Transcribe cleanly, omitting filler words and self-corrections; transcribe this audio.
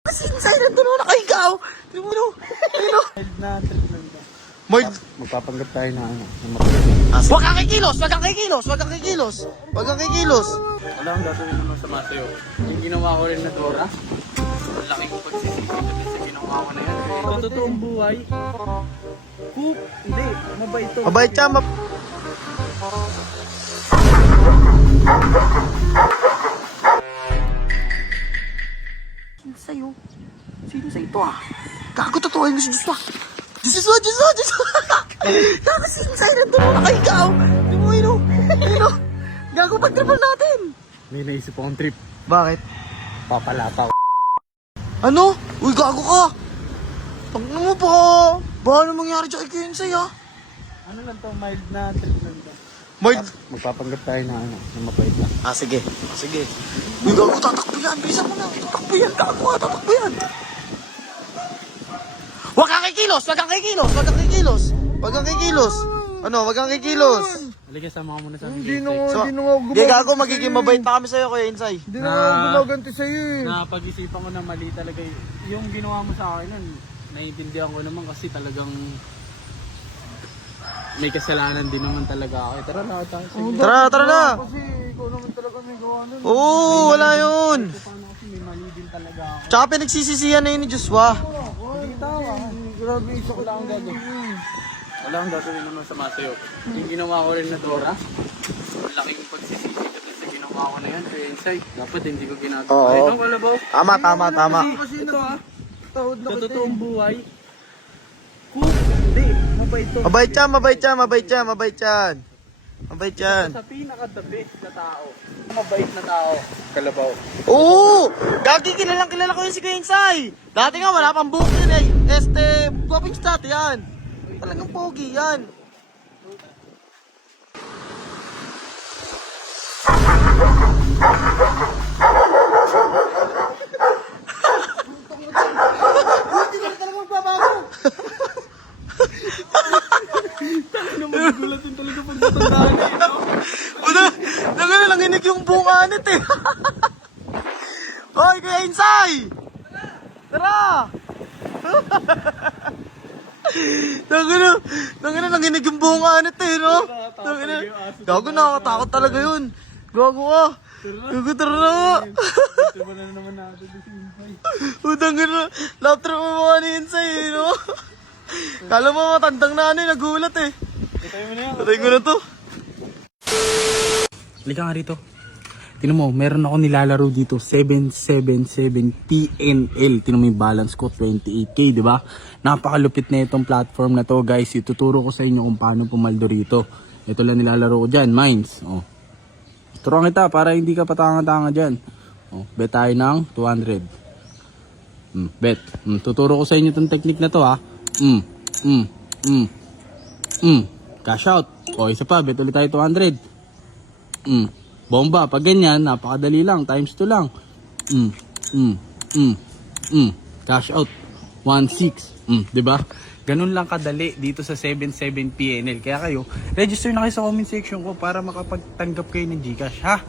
Kasi insay nandun mo nakahigaw. Tignan mo, ayun. Mild na trip lang ba? Mild. Magpapanggap tayo na ano. Huwag kang kikilos, huwag kang kikilos, huwag kang kikilos. Huwag kang kikilos. Wala akong gagawin naman sa masayo. Yung ginawa ko rin na Dora. Ang laking pagsisisi sa ginawa ko na yan. Sa totoong buhay. Hindi. Mabait to. Mabait siya, Sino sa'yo? Sino sa ito ah? Gago, totoo yung si Joshua. Joshua! Gago, sino sa'yo nandun mo nakahigaw? Hindi mo ino. Gago, pag-triple natin. May naisip akong trip. Bakit? Papalapa ko. Ano? Uy, gago ka. Tangina mo pa. Baka na mangyari dyan kay Kinsay ah. Ano lang to? Mild na trip lang ba? Mild. Magpapanggap tayo na ano. Na mabait lang. Ah, sige. Sige. Uy, gago, tatakbo yan. Bilisan mo na. Tatakbo yan, gago ka. Tatakbo yan. Huwag kang kikilos! Huwag kang kikilos! Huwag kang kikilos! Huwag kang kikilos! Ano? Huwag kang kikilos! Halika, sama ka muna sa amin. Hindi na nga, So, hindi na nga ako di gago, magiging mabait pa kami sa'yo, Kuya Insay. Hindi na nga ako gumaganti sa'yo eh. Napag-isipan ko na mali talaga yung ginawa mo sa akin nun. Naiintindihan ko naman kasi talagang may kasalanan din naman talaga ako. Tara na tayo. Tara na! Kasi ikaw naman talaga may gawa nun. Oo, wala yun! Paano kasi may mali din talaga ako. Tsaka pinagsisisihan na yun ni Joshua. Hindi tawa. Grabe, isa ko Wala akong gagawin. Wala akong gagawin naman sa masayo. Yung ginawa ko rin na Dora. Ang laking pagsisisi sa ginawa ko na yan. Kaya insay, dapat hindi ko ginagawa. Oo. Ay, no, Kalabaw. Tama. Kasi Ito ah. tahod na Sa kita totoong eh. buhay. Hindi, mabait to. Mabait yan. Mabait yan. Sa pinaka-the best na tao. Mabait na tao. Kalabaw. Oo! Gagi, kilala ko yun si Kuya Insay. Dati nga, wala pang buhok yun eh. Guwaping stat yan. Talagang pogi yan. Nagulat din talaga pag matandaan eh. Nagano nanginig yung bunganit eh. Hoy, Kuya Insay! Tara! Nangina nanginig yung bunganit eh, no? Gago, nakakatakot talaga yun. Gago ka. Gago, tara na nga. Diba na naman natin si Insay. Nangina, lap trip mo mga ni Insay eh, no? Kala mo matandang na ano eh, nagulat eh. Patay mo na yan. Patay ko na to. Halika nga rito. Tinan mo, meron ako nilalaro dito, 777 PNL. Tinan mo yung balance ko, 28k, di ba? Napakalupit na itong platform na to, guys. Ituturo ko sa inyo kung paano pumaldo rito. Ito lang nilalaro ko dyan, Mines. Oh. Turuan kita para hindi ka patanga-tanga dyan. Oh, bet tayo ng 200. Bet. Tuturo ko sa inyo itong technique na to, ha. Cash out. O, isa pa, bet ulit tayo 200. Bomba, pag ganyan, napakadali lang, times 2 lang. Cash out. 1-6. Diba? Ganun lang kadali dito sa 77 PNL. Kaya kayo, register na kayo sa comment section ko para makapagtanggap kayo ng GCash, ha?